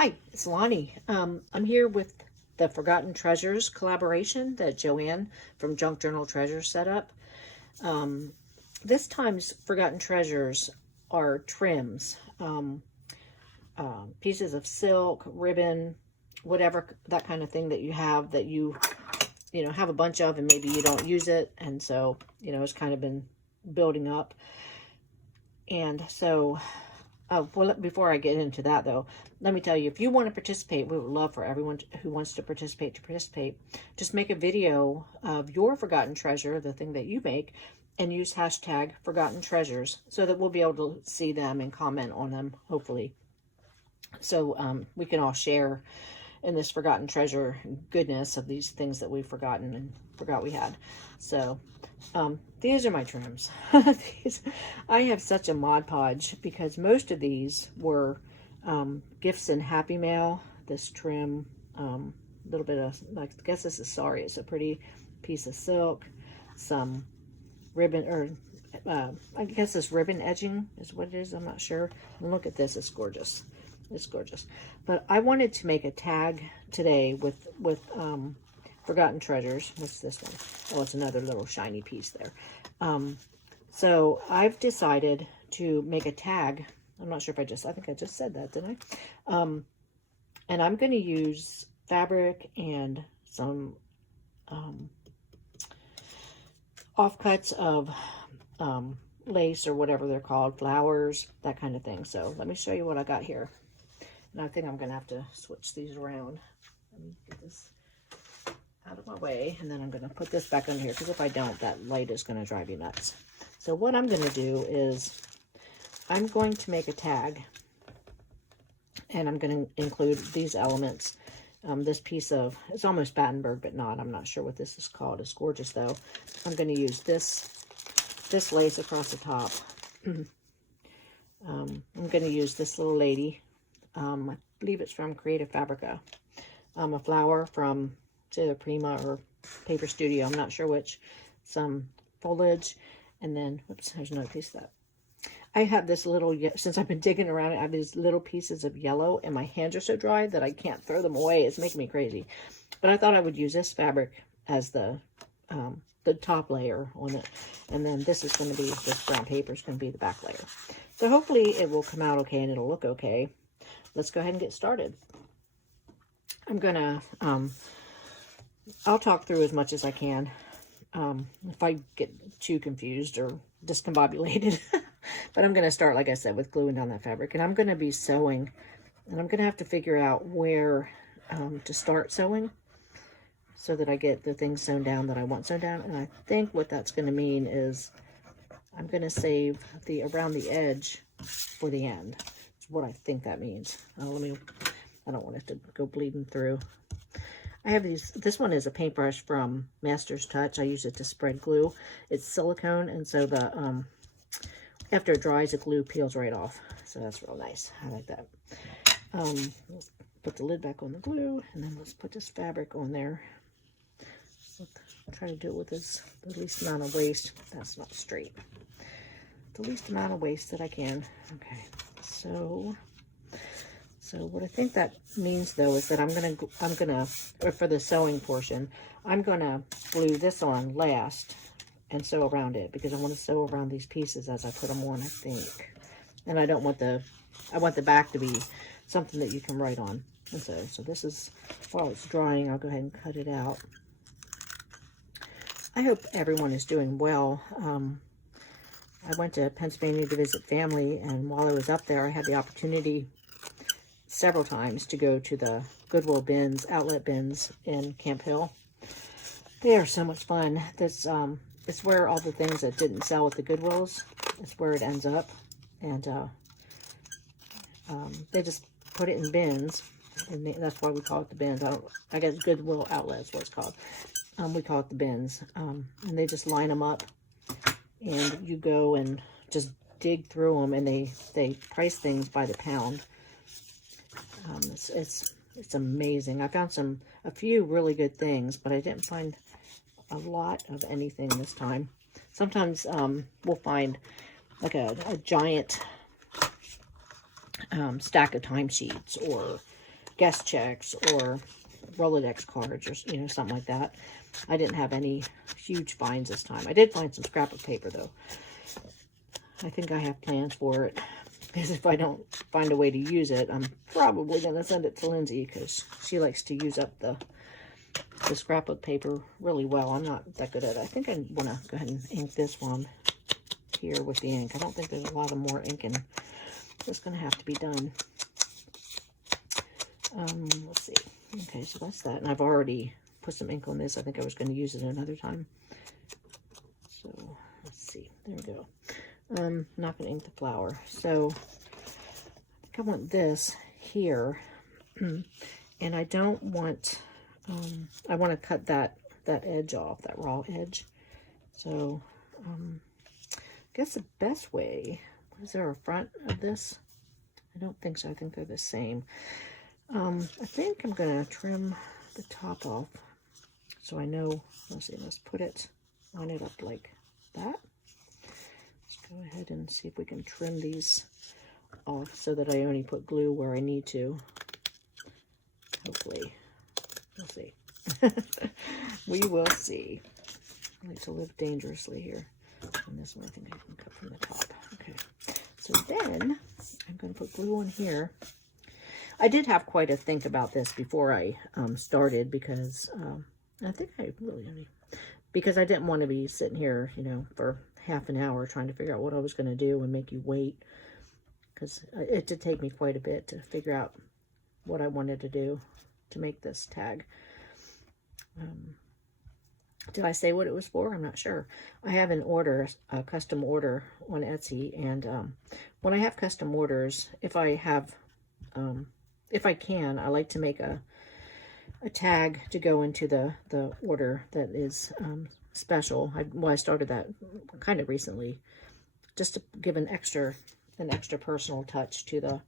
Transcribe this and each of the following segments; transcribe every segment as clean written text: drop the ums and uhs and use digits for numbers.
Hi, it's Lonnie. I'm here with the Forgotten Treasures collaboration that Joanne from Junk Journal Treasures set up. This time's Forgotten Treasures are trims, pieces of silk, ribbon, whatever, that kind of thing that you have that you have a bunch of and maybe you don't use it. And so, it's kind of been building up. And so, well, before I get into that, though, let me tell you, if you want to participate, we would love for everyone who wants to participate. Just make a video of your forgotten treasure, the thing that you make, and use hashtag Forgotten Treasures so that we'll be able to see them and comment on them, hopefully. So we can all share in this forgotten treasure goodness of these things that we've forgotten and forgot we had. So these are my trims. I have such a Mod Podge because most of these were gifts in Happy Mail. This trim, little bit of, I guess this is sorry, it's a pretty piece of silk, some ribbon, or I guess this ribbon edging is what it is, I'm not sure. And look at this, it's gorgeous. It's gorgeous. But I wanted to make a tag today with Forgotten Treasures. What's this one? Oh, it's another little shiny piece there. So I've decided to make a tag. I'm not sure if I think I just said that, didn't I? And I'm going to use fabric and some offcuts of lace or whatever they're called, flowers, that kind of thing. So let me show you what I got here. And I think I'm going to have to switch these around. Let me get this out of my way. And then I'm going to put this back on here because if I don't, that light is going to drive you nuts. So what I'm going to do is I'm going to make a tag. And I'm going to include these elements. This piece of, it's almost Battenberg, but not. I'm not sure what this is called. It's gorgeous, though. I'm going to use this lace across the top. I'm going to use this little lady. I believe it's from Creative Fabrica. A flower from either Prima or Paper Studio. I'm not sure which. Some foliage. And then, whoops, there's another piece of that. I have this little, since I've been digging around it, I have these little pieces of yellow, and my hands are so dry that I can't throw them away. It's making me crazy. But I thought I would use this fabric as the top layer on it. And then this is going to be, this brown paper is going to be the back layer. So hopefully it will come out okay and it'll look okay. Let's go ahead and get started. I'm going to, I'll talk through as much as I can. If I get too confused or discombobulated. But I'm going to start, like I said, with gluing down that fabric. And I'm going to be sewing. And I'm going to have to figure out where to start sewing so that I get the things sewn down that I want sewn down. And I think what that's going to mean is I'm going to save the around the edge for the end. That's what I think that means. I don't want it to go bleeding through. I have these, this one is a paintbrush from Master's Touch. I use it to spread glue. It's silicone, and so the after it dries, the glue peels right off. So that's real nice. I like that. Let's put the lid back on the glue, and then let's put this fabric on there. Try to do it with this, the least amount of waste. That's not straight. The least amount of waste that I can. Okay, so what I think that means, though, is that I'm gonna, or for the sewing portion, I'm gonna glue this on last and sew around it because I want to sew around these pieces as I put them on, I think. And I don't want I want the back to be something that you can write on. And so this is, while it's drying, I'll go ahead and cut it out. I hope everyone is doing well. I went to Pennsylvania to visit family, and while I was up there, I had the opportunity several times to go to the Goodwill bins, outlet bins in Camp Hill. They are so much fun. This it's where all the things that didn't sell at the Goodwills, it's where it ends up. And they just put it in bins, and that's why we call it the bins. I guess Goodwill outlet is what it's called. We call it the bins. And they just line them up, and you go and just dig through them, and they price things by the pound. It's amazing. I found a few really good things, but I didn't find a lot of anything this time. Sometimes we'll find like a giant stack of timesheets or guest checks or Rolodex cards or, you know, something like that. I didn't have any huge finds this time. I did find some scrapbook paper, though. I think I have plans for it, because if I don't find a way to use it, I'm probably going to send it to Lindsey, because she likes to use up the scrapbook paper really well. I'm not that good at it. I think I want to go ahead and ink this one here with the ink. I don't think there's a lot of more inking that's going to have to be done. Let's see. Okay, so that's that. And I've already put some ink on this. I think I was going to use it another time. So, let's see. There we go. Not going to ink the flower. So, I think I want this here. And I don't want, I want to cut that edge off, that raw edge. So, I guess the best way, is there a front of this? I don't think so. I think they're the same. I think I'm going to trim the top off so I know. Let's see, let's put it, line it up like that. Let's go ahead and see if we can trim these off so that I only put glue where I need to. Hopefully. We'll see. We will see. I like to live dangerously here. And this one I think I can cut from the top. Okay. So then I'm going to put glue on here. I did have quite a think about this before I started, because I think I really, because I didn't want to be sitting here, you know, for half an hour trying to figure out what I was going to do and make you wait, because it did take me quite a bit to figure out what I wanted to do to make this tag. Did I say what it was for? I'm not sure. I have an order, a custom order on Etsy, and when I have custom orders, if I have if I can, I like to make a tag to go into the order that is special. I started that kind of recently, just to give an extra personal touch to the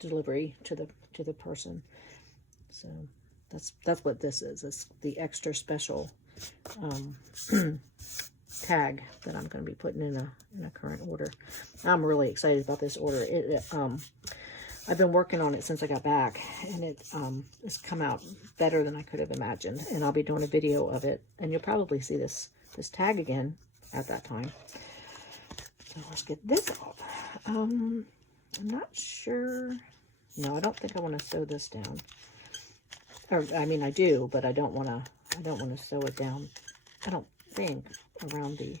delivery to the person. So that's what this is. It's the extra special tag that I'm going to be putting in a current order. I'm really excited about this order. I've been working on it since I got back, and it's come out better than I could have imagined. And I'll be doing a video of it, and you'll probably see this tag again at that time. So let's get this off. I'm not sure. No, I don't think I want to sew this down. Or I mean, I do, but I don't want to sew it down. I don't think around the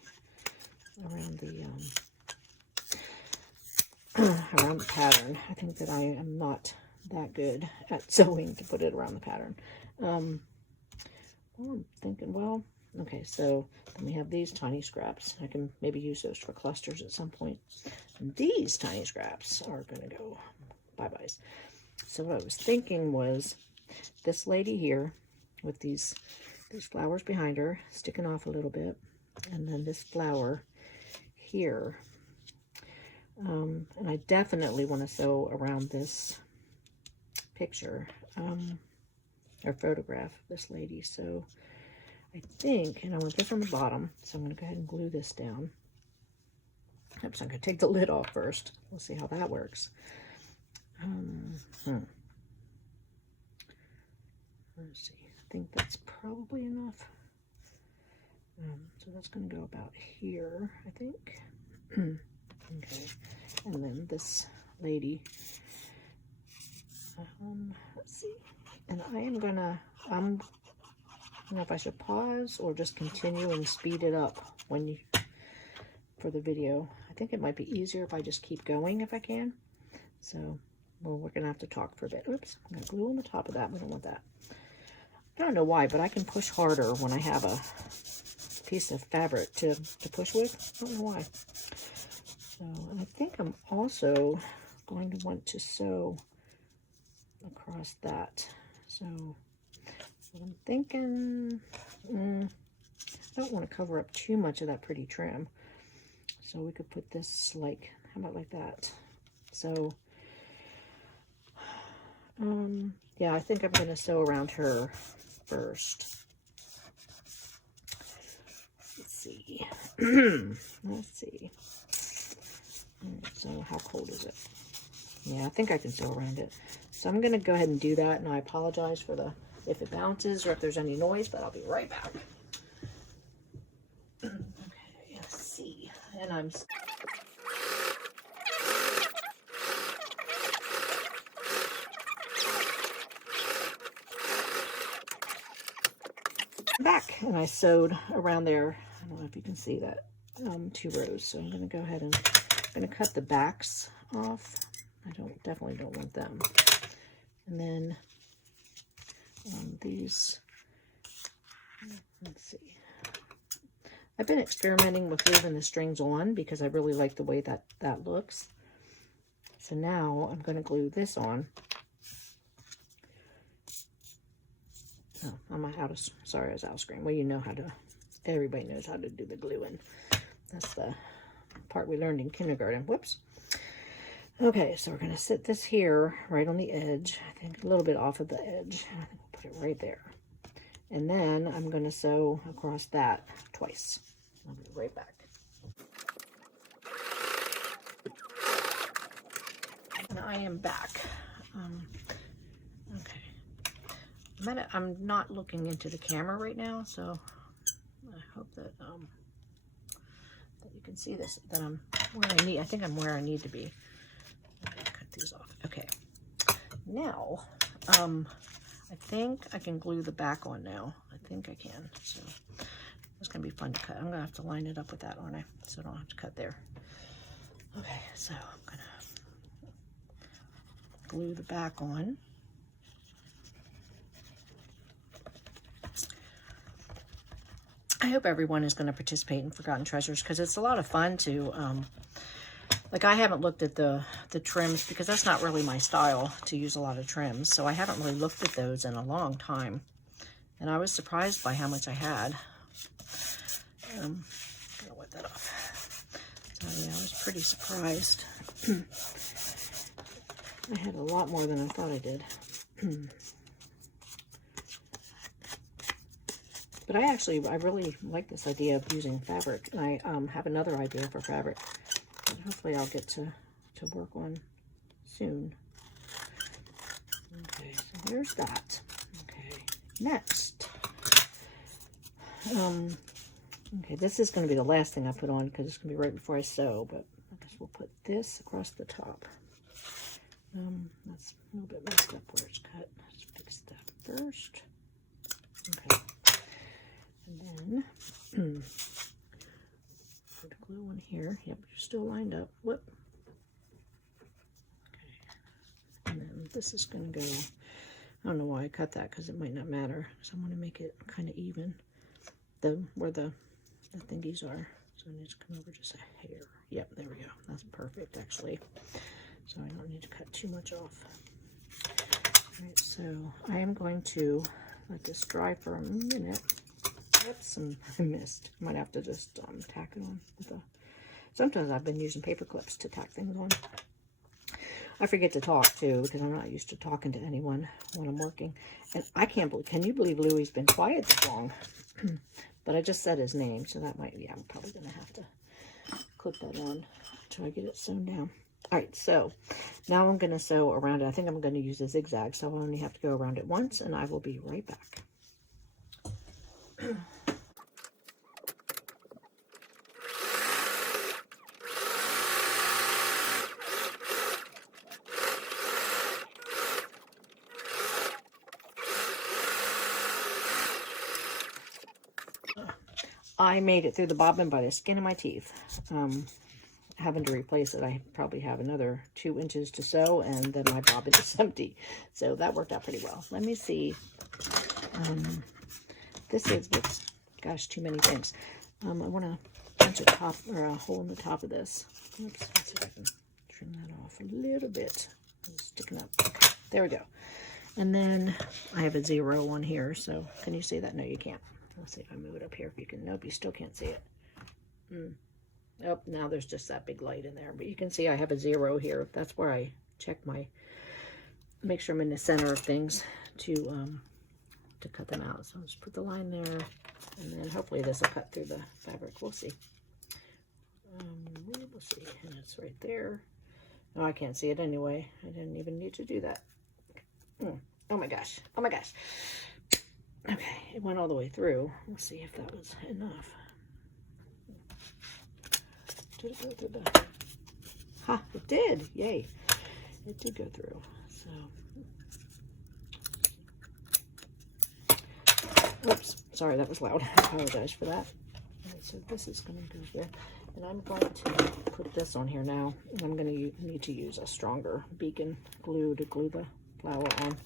pattern. I think that I am not that good at sewing to put it around the pattern. Well, I'm thinking, well, okay, so then we have these tiny scraps. I can maybe use those for clusters at some point. And these tiny scraps are going to go bye-byes. So what I was thinking was this lady here with these flowers behind her sticking off a little bit, and then this flower here. And I definitely want to sew around this picture or photograph of this lady. So I think, and I want this on the bottom, so I'm going to go ahead and glue this down. Oops, I'm going to take the lid off first. We'll see how that works. Let's see. I think that's probably enough. So that's going to go about here, I think. Okay. And then this lady. Let's see. And I am going to, I don't know if I should pause or just continue and speed it up for the video. I think it might be easier if I just keep going if I can. So, well, we're going to have to talk for a bit. Oops, I'm going to glue on the top of that. We don't want that. I don't know why, but I can push harder when I have a piece of fabric to push with. I don't know why. So, and I think I'm also going to want to sew across that. So, what I'm thinking, I don't want to cover up too much of that pretty trim. So we could put this like, how about like that? So, yeah, I think I'm going to sew around her first. Let's see. Let's see. So how cold is it? Yeah, I think I can sew around it. So I'm going to go ahead and do that, and I apologize for the if it bounces or if there's any noise, but I'll be right back. Okay, let's see. And I'm back, and I sewed around there. I don't know if you can see that, 2 rows. So I'm going to go ahead and I'm going to cut the backs off. I definitely don't want them. And then these, let's see. I've been experimenting with leaving the strings on because I really like the way that looks. So now I'm going to glue this on. Oh, I'm out of, sorry, I was out of screen. Well, you know how to, everybody knows how to do the gluing. That's the part we learned in kindergarten. Whoops. Okay, so we're going to sit this here right on the edge. I think a little bit off of the edge. I think we'll put it right there. And then I'm going to sew across that twice. I'll be right back. And I am back. Okay. I'm not looking into the camera right now, so I hope that that you can see this, that I'm where I need. I think I'm where I need to be. Okay, cut these off. Okay. Now, I think I can glue the back on now. I think I can. So it's gonna be fun to cut. I'm gonna have to line it up with that, aren't I? So I don't have to cut there. Okay, so I'm gonna glue the back on. I hope everyone is going to participate in Forgotten Treasures because it's a lot of fun to, like I haven't looked at the trims because that's not really my style to use a lot of trims. So I haven't really looked at those in a long time. And I was surprised by how much I had. I'm going to wet that off. So yeah, I was pretty surprised. I had a lot more than I thought I did. But I really like this idea of using fabric. And I have another idea for fabric that hopefully I'll get to work on soon. Okay, so there's that. Okay, next. Okay, this is going to be the last thing I put on because it's going to be right before I sew, but I guess we'll put this across the top. That's a little bit messed up where it's cut. Let's fix that first. Okay. And then put a glue on here. Yep, you're still lined up. Whoop. Okay. And then this is going to go, I don't know why I cut that because it might not matter. So I'm going to make it kind of even where the thingies are. So I need to come over just a hair. Yep, there we go. That's perfect actually. So I don't need to cut too much off. All right, so I am going to let this dry for a minute. Oops, and I missed. Might have to just tack it on with a. Sometimes I've been using paper clips to tack things on. I forget to talk too because I'm not used to talking to anyone when I'm working. And I can't believe. Can you believe Louie's been quiet this long? But I just said his name, so that might. Yeah, I'm probably gonna have to clip that on until I get it sewn down. All right, so now I'm gonna sew around it. I think I'm gonna use a zigzag, so I'll only have to go around it once, and I will be right back. I made it through the bobbin by the skin of my teeth. Having to replace it, I probably have another 2 inches to sew, and then my bobbin is empty. So that worked out pretty well. Let me see. This is, gosh, too many things. I want to punch a top or a hole in the top of this. Oops, let's see if I can trim that off a little bit. It's sticking up. Okay, there we go. And then I have a 0 on here. So can you see that? No, you can't. Let's see if I move it up here. If you can. Nope, you still can't see it. Oh, now there's just that big light in there. But you can see I have a 0 here. That's where I check make sure I'm in the center of things to cut them out. So I'll just put the line there, and then hopefully this will cut through the fabric. We'll see. We'll see. And it's right there. Oh, I can't see it anyway. I didn't even need to do that. Oh my gosh. Oh my gosh. Okay, it went all the way through. Let's see if that was enough. Did it go through the... Ha, it did. Yay. It did go through. So, whoops. Sorry, that was loud. I apologize for that. Alright, so this is going to go here. And I'm going to put this on here now. And I'm going to need to use a stronger beacon glue to glue the flower on.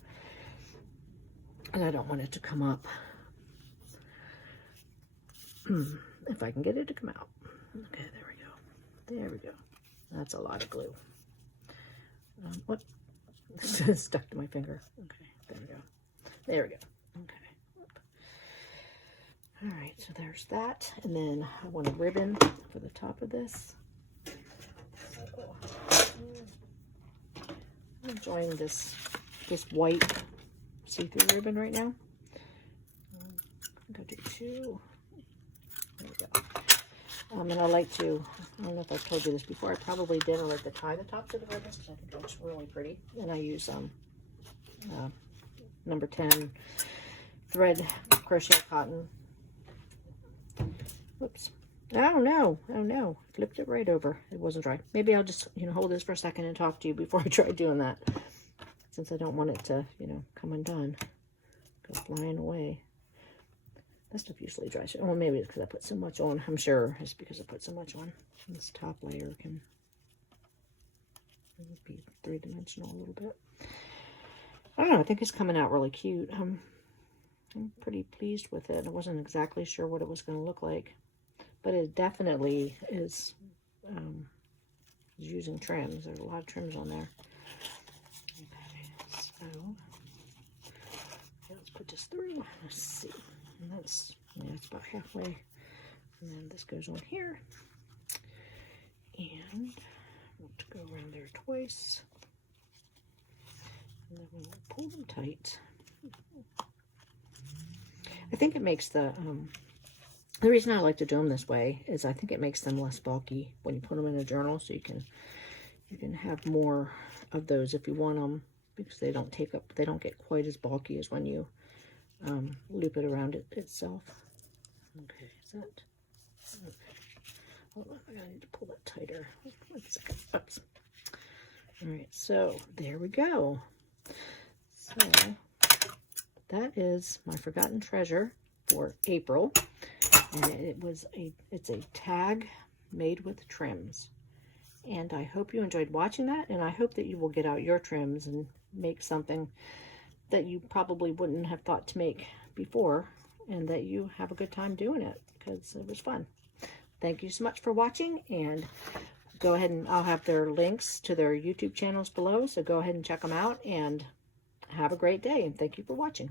And I don't want it to come up. If I can get it to come out. Okay, there we go. There we go. That's a lot of glue. What? This is stuck to my finger. Okay, there we go. There we go. Okay. All right, so there's that. And then I want a ribbon for the top of this. I'm enjoying this white see-through ribbon right now. I'm going to do 2. There we go. And I like to, I don't know if I've told you this before, I probably did, I like to tie the tops of the ribbons because I think it looks really pretty. And I use number 10 thread crochet cotton. Whoops. Oh no, oh no, flipped it right over. It wasn't dry. Maybe I'll just, hold this for a second and talk to you before I try doing that. Since I don't want it to, come undone. Go flying away. That stuff usually dries. Well, maybe it's because I put so much on. I'm sure it's because I put so much on. This top layer can be three-dimensional a little bit. I don't know. I think it's coming out really cute. I'm pretty pleased with it. I wasn't exactly sure what it was going to look like, but it definitely is using trims. There's a lot of trims on there. Okay, so let's put this through. Let's see. And that's, it's about halfway. And then this goes on here. And I want to go around there twice. And then we'll pull them tight. I think it makes the reason I like to do them this way is I think it makes them less bulky when you put them in a journal, so you can have more of those if you want them, because they don't get quite as bulky as when you loop it around itself. Okay, is that? Okay. Hold on, I need to pull that tighter. 1 second. Oops. All right, so there we go. So that is my forgotten treasure for April, and it's a tag made with trims. And I hope you enjoyed watching that, and I hope that you will get out your trims and make something that you probably wouldn't have thought to make before, and that you have a good time doing it, because it was fun. Thank you so much for watching, and go ahead and I'll have their links to their YouTube channels below, so go ahead and check them out, and have a great day, and thank you for watching.